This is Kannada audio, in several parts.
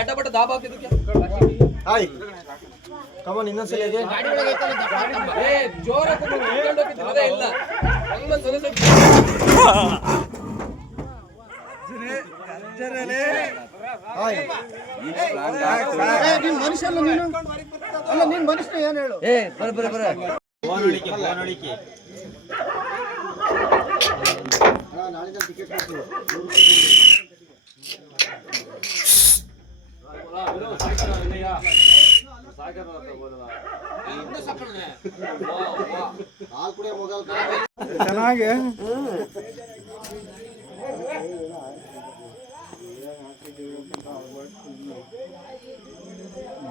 ಅಡ್ಡಪಟ್ಟ ದಾಬ ಹಾಕಿದ್ದಕ್ಕೆ ಹಾಯ್ ಕಮನ್ ಇನ್ನೊಂದ್ಸಲ ಹೇಗೆ ಜೋರ ಇಲ್ಲ ಹಾಯ್ ನೀನ್ ಮನುಷ್ಯ ಅಲ್ಲ ನೀನು ಅಲ್ಲ ನೀನ್ ಮನುಷ್ಯ ಏನ್ ಹೇಳು ನಾಳೆ ಟಿಕೆಟ್ ಹಾಲ್ ಕುಡಿಯ ಮೊಗಲ್ ಚೆನ್ನಾಗಿ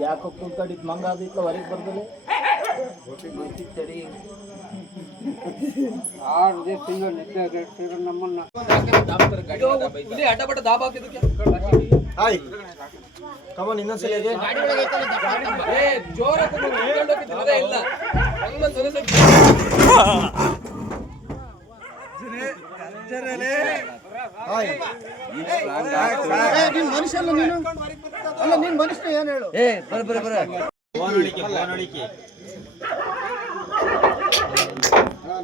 ಯಾಕೆ ಕುಂತಾಡಿದ್ ಮಂಗ ಅದಿತ್ತು ಹೊರಗೆ ಬರ್ದಲೆ ತಡಿ ನಮ್ಮನ್ನ ಅಡ್ಡಪಟ್ಟ ದಾಬ ಹಾಕಿದ್ದಕ್ಕೆ ಹಾಯ್ ಕಮನ್ ಇನ್ನೊಂದ್ಸಲ ಹೇಗೆ ಜೋರ ಇಲ್ಲ ಹಾಯ್ ನೀನ್ ಮನುಷ್ಯ ಅಲ್ಲ ನೀನು ಅಲ್ಲ ನೀನ್ ಮನುಷ್ಯ ಏನ್ ಹೇಳು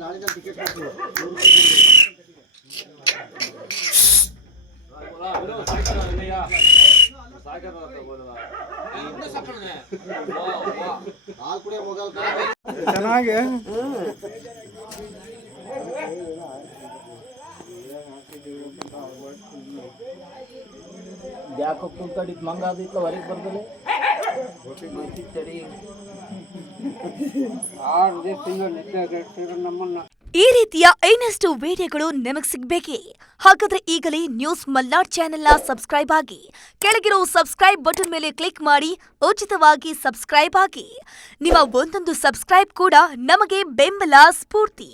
ನಾಳೆ ಟಿಕೆಟ್ ಹಾಲ್ ಕುಡಿಯ ಮೊಗಲ್ ಚೆನ್ನಾಗಿ ಯಾಕೆ ಕುಂತಾಡಿದ್ ಮಂಗ ಅದಿತ್ತು ಹೊರಗೆ ಬರ್ದಲೆ ತಡಿ ನಮ್ಮನ್ನ ಈ ರೀತಿಯ ಇನ್ನಷ್ಟು ವಿಡಿಯೋಗಳು ನಿಮಗೆ ಸಿಗಬೇಕೇ? ಹಾಗಾದ್ರೆ ಈಗಲೇ ನ್ಯೂಸ್ ಮಲ್ನಾಡ್ ಚಾನೆಲ್ನ ಸಬ್ಸ್ಕ್ರೈಬ್ ಆಗಿ ಕೆಳಗಿರೋ ಸಬ್ಸ್ಕ್ರೈಬ್ ಬಟನ್ ಮೇಲೆ ಕ್ಲಿಕ್ ಮಾಡಿ ಉಚಿತವಾಗಿ ಸಬ್ಸ್ಕ್ರೈಬ್ ಆಗಿ. ನಿಮ್ಮ ಒಂದೊಂದು ಸಬ್ಸ್ಕ್ರೈಬ್ ಕೂಡ ನಮಗೆ ಬೆಂಬಲ ಸ್ಫೂರ್ತಿ.